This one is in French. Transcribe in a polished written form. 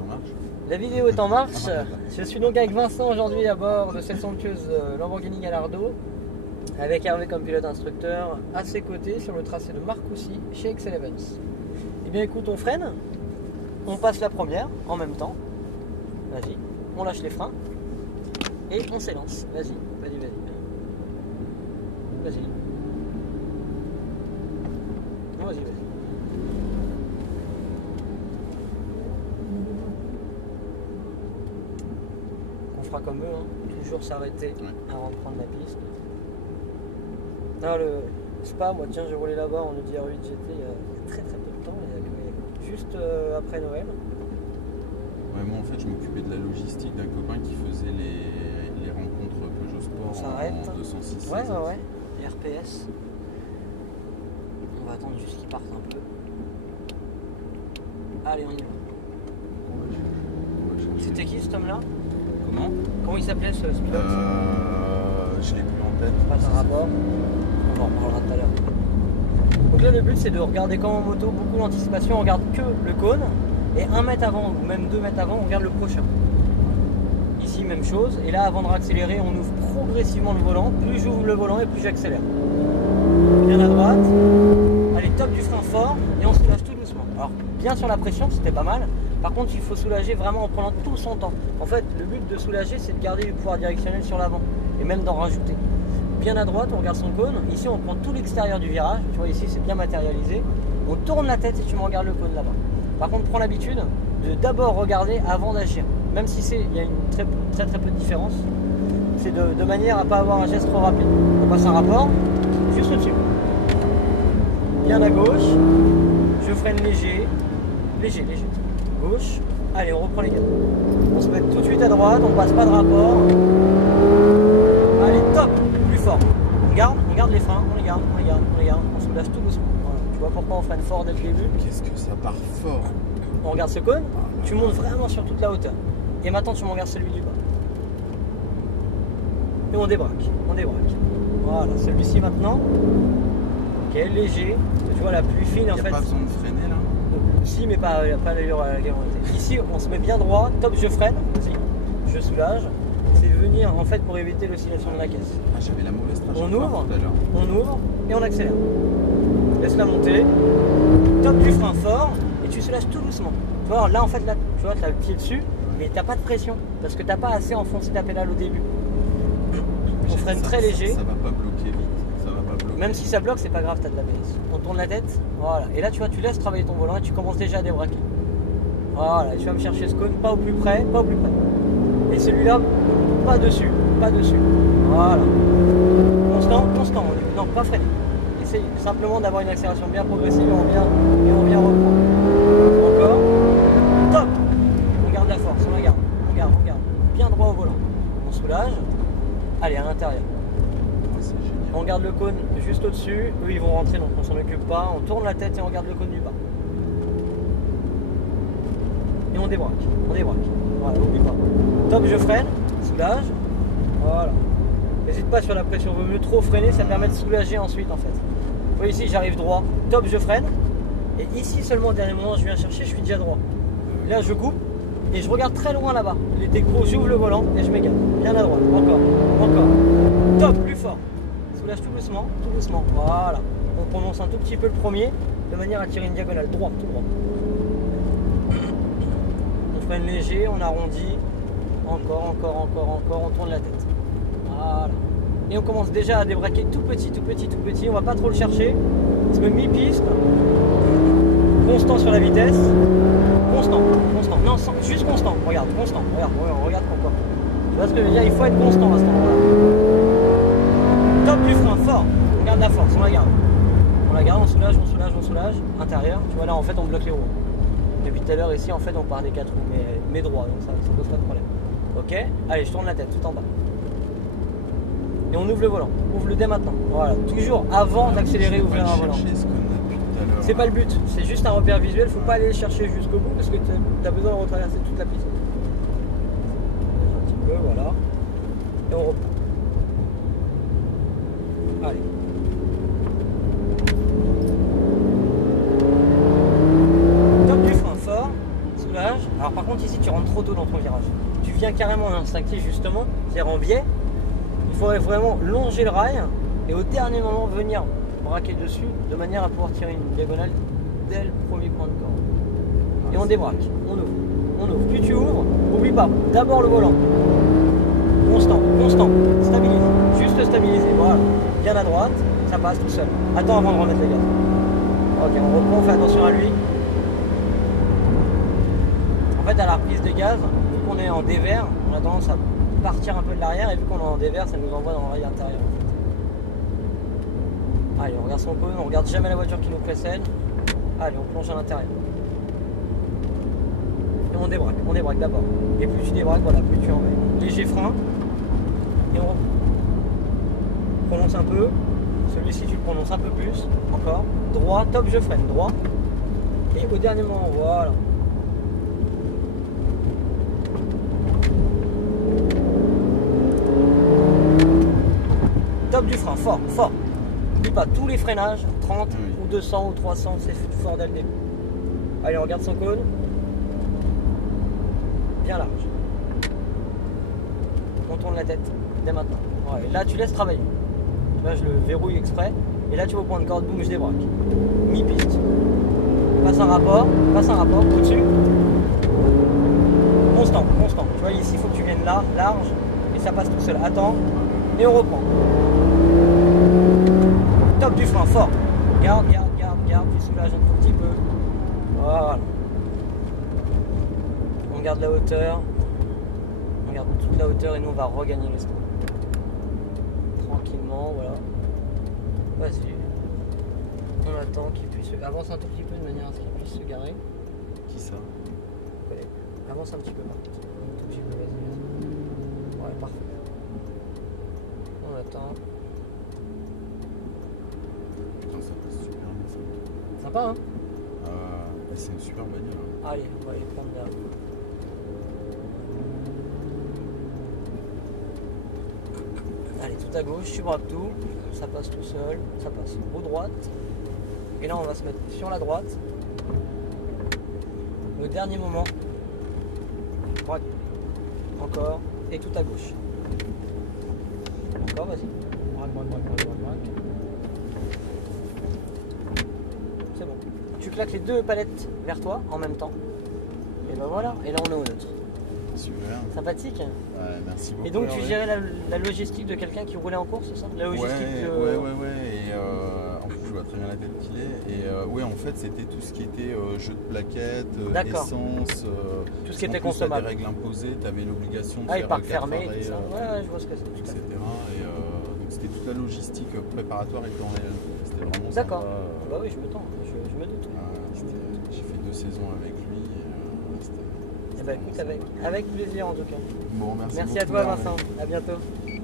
en marche. La vidéo est en marche. Je suis donc avec Vincent aujourd'hui à bord de cette somptueuse Lamborghini Gallardo avec Hervé comme pilote instructeur à ses côtés sur le tracé de Marcoussis chez Excel Events. Eh bien écoute, on freine, on passe la première en même temps. Vas-y, on lâche les freins et on s'élance. Vas-y, vas-y, vas-y. Vas-y. Non, vas-y, vas-y. On fera comme eux, hein. Toujours s'arrêter avant de prendre la piste. Non, le Spa, moi tiens, j'ai roulé là-bas en Audi R8 GT il y a très peu de temps, juste après Noël. Ouais, moi en fait je m'occupais de la logistique d'un copain qui faisait les rencontres Peugeot Sport en 206. Ouais, les RPS. On va attendre juste qu'ils partent un peu. Allez, on y va. C'était qui cet homme-là? Comment il s'appelait ce pilote? Je l'ai plus en tête. Pas un rapport. On en reparlera tout à l'heure. Donc là le but c'est de regarder comme en moto, beaucoup d'anticipation, on regarde que le cône et 1 mètre avant ou même 2 mètres avant on regarde le prochain. Ici même chose, et là avant de réaccélérer on ouvre progressivement le volant, plus j'ouvre le volant et plus j'accélère. Bien à droite, allez top du frein fort et on soulage tout doucement. Alors bien sur la pression c'était pas mal, par contre il faut soulager vraiment en prenant tout son temps. En fait le but de soulager c'est de garder du pouvoir directionnel sur l'avant et même d'en rajouter. Bien à droite, on regarde son cône. Ici, on prend tout l'extérieur du virage. Tu vois, ici, c'est bien matérialisé. On tourne la tête et tu me regardes le cône là-bas. Par contre, prends l'habitude de d'abord regarder avant d'agir. Même si il y a une très peu de différence. C'est de manière à ne pas avoir un geste trop rapide. On passe un rapport, juste au-dessus. Bien à gauche. Je freine léger. Léger. Gauche. Allez, on reprend les gars. On se met tout de suite à droite. On passe pas de rapport. Allez, top. Fort. On garde les freins, on les garde, on soulage tout doucement. Voilà. Tu vois pourquoi on freine fort dès le début? Qu'est-ce que ça part fort? On regarde ce cône, tu montes vraiment sur toute la hauteur. Et maintenant tu me regardes celui du bas. Et on débraque. Voilà, celui-ci maintenant. Ok, léger. Tu vois la pluie fine en fait. Il n'y a pas besoin de freiner là? Si, mais pas l'allure à la volonté. Ici, on se met bien droit, top, je freine, je soulage. C'est venir en fait pour éviter l'oscillation de la caisse. Ah, j'avais la mauvaise trajectoire on ouvre tout à l'heure. On ouvre et on accélère. Laisse-la monter. Top du frein fort et tu soulages tout doucement. Tu vois, là en fait, là, tu vois, tu as le pied dessus, mais t'as pas de pression parce que t'as pas assez enfoncé ta pédale au début. On freine très léger. Ça va pas bloquer vite. Ça va pas bloquer. Même si ça bloque, c'est pas grave, t'as de l'ABS. On tourne la tête, voilà. Et là, tu vois, tu laisses travailler ton volant et tu commences déjà à débraquer. Voilà, et tu vas me chercher ce cône, pas au plus près, Et celui-là, pas dessus. Voilà. Constant. Non, pas freiner. Essaye simplement d'avoir une accélération bien progressive et on vient reprendre. Encore. Top. On garde la force, on garde. Bien droit au volant. On soulage. Allez, à l'intérieur. On garde le cône juste au-dessus. Eux, ils vont rentrer, donc on s'en occupe pas. On tourne la tête et on garde le cône du bas. Et on débraque. Voilà, n'oublie pas. Top, je freine, soulage. Voilà. N'hésite pas sur la pression, vaut mieux trop freiner, ça permet de soulager ensuite en fait. Vous voyez ici, j'arrive droit. Top, je freine. Et ici seulement au dernier moment, je viens chercher, je suis déjà droit. Là, je coupe et je regarde très loin là-bas. Les décros, j'ouvre le volant et je m'égare. Bien à droite. Encore. Top, plus fort. Soulage tout doucement. Voilà. On prononce un tout petit peu le premier de manière à tirer une diagonale. Tout droit. On freine léger, on arrondit. Encore, on tourne la tête. Voilà. Et on commence déjà à débraquer tout petit. On va pas trop le chercher. On se met mi-piste. Constant sur la vitesse. Constant. Non, juste constant. Regarde, constant. Regarde encore. Tu vois ce que je veux dire? Il faut être constant à ce moment-là. Top du frein, fort. On garde la force, on la garde, on soulage. Intérieur. Tu vois là, en fait, on bloque les roues. Depuis tout à l'heure, ici, en fait, on part des 4 roues, mais droit, donc ça pose pas de problème. Ok, allez, je tourne la tête tout en bas. Et on ouvre le volant. Ouvre-le dès maintenant. Voilà, toujours avant d'accélérer, ouvrir un volant. C'est pas le but, c'est juste un repère visuel. Faut pas aller le chercher jusqu'au bout parce que tu as besoin de retraverser toute la piste. Un petit peu, voilà. Et on reprend. Allez. Top du frein fort. Soulage. Alors Alors par contre ici tu rentres trop tôt dans ton virage. Tu viens carrément en instinctif justement, c'est-à-dire en biais. Il faudrait vraiment longer le rail et au dernier moment venir braquer dessus de manière à pouvoir tirer une diagonale dès le premier point de corde. Et on débraque, on ouvre. Plus tu ouvres, n'oublie pas, d'abord le volant. Constant, stabilise, juste stabiliser, voilà. Bien à droite, ça passe tout seul. Attends avant de remettre les gaz. Ok, on reprend, on fait attention à lui. En fait, à la reprise de gaz, vu qu'on est en dévers, on a tendance à partir un peu de l'arrière et vu qu'on est en dévers, ça nous envoie dans le rail intérieur. Allez, on regarde son cône, on regarde jamais la voiture qui nous précède. Allez, on plonge à l'intérieur. Et on débraque d'abord. Et plus tu débraques, voilà, plus tu en mets. Léger frein. Et on prononce un peu. Celui-ci, tu le prononces un peu plus. Encore. Droit, top, je freine. Droit. Et au dernier moment, voilà. Top du frein, fort. N'oublie pas tous les freinages, 30 ou 200 ou 300, c'est fort dès le début. Allez, on regarde son cône. Bien large. On tourne la tête dès maintenant. Ouais, là, tu laisses travailler. Là, je le verrouille exprès. Et là, tu vas au point de corde, boum, je débraque. Mi-piste. Passe un rapport, au-dessus. Constant. Tu vois, ici, il faut que tu viennes là, large. Et ça passe tout seul. Attends. Et on reprend. Top du frein, fort. Garde, tu soulages un tout petit peu. Voilà. On garde la hauteur. On garde toute la hauteur et nous on va regagner le stop. Tranquillement, voilà. Vas-y. On attend qu'il puisse avancer un tout petit peu de manière à ce qu'il puisse se garer. Qui ça? Avance un petit peu, un tout petit peu, vas-y. Ouais, parfait. On attend. Putain, ça passe super bien ça. Sympa, hein? C'est une super bagnole. Hein. Allez, on va aller prendre là. Allez, tout à gauche, tu braques tout, ça passe tout seul, ça passe au droite. Et là, on va se mettre sur la droite. Au dernier moment, braque, encore, et tout à gauche. Encore, vas-y. Braque. C'est bon. Tu claques les deux palettes vers toi en même temps. Et ben voilà, et là on est au neutre. Super. Sympathique. Ouais, merci beaucoup. Et donc tu gérais la logistique de quelqu'un qui roulait en course, c'est ça? La logistique ouais. Et en plus je vois très bien la tête qu'il est. Et ouais, en fait c'était tout ce qui était jeu de plaquettes, essence, tout ce qui était Tu consommable. avais des règles imposées, tu avais l'obligation de faire parc fermé, tout ça. Ouais, je vois ce que c'est. Etc. Et donc c'était toute la logistique préparatoire était en elle. C'était vraiment d'accord. sympa. Bah oui, je me doute. J'ai fait 2 saisons avec lui. Et bah écoute, avec plaisir en tout cas. Bon, merci à toi Vincent, à bientôt.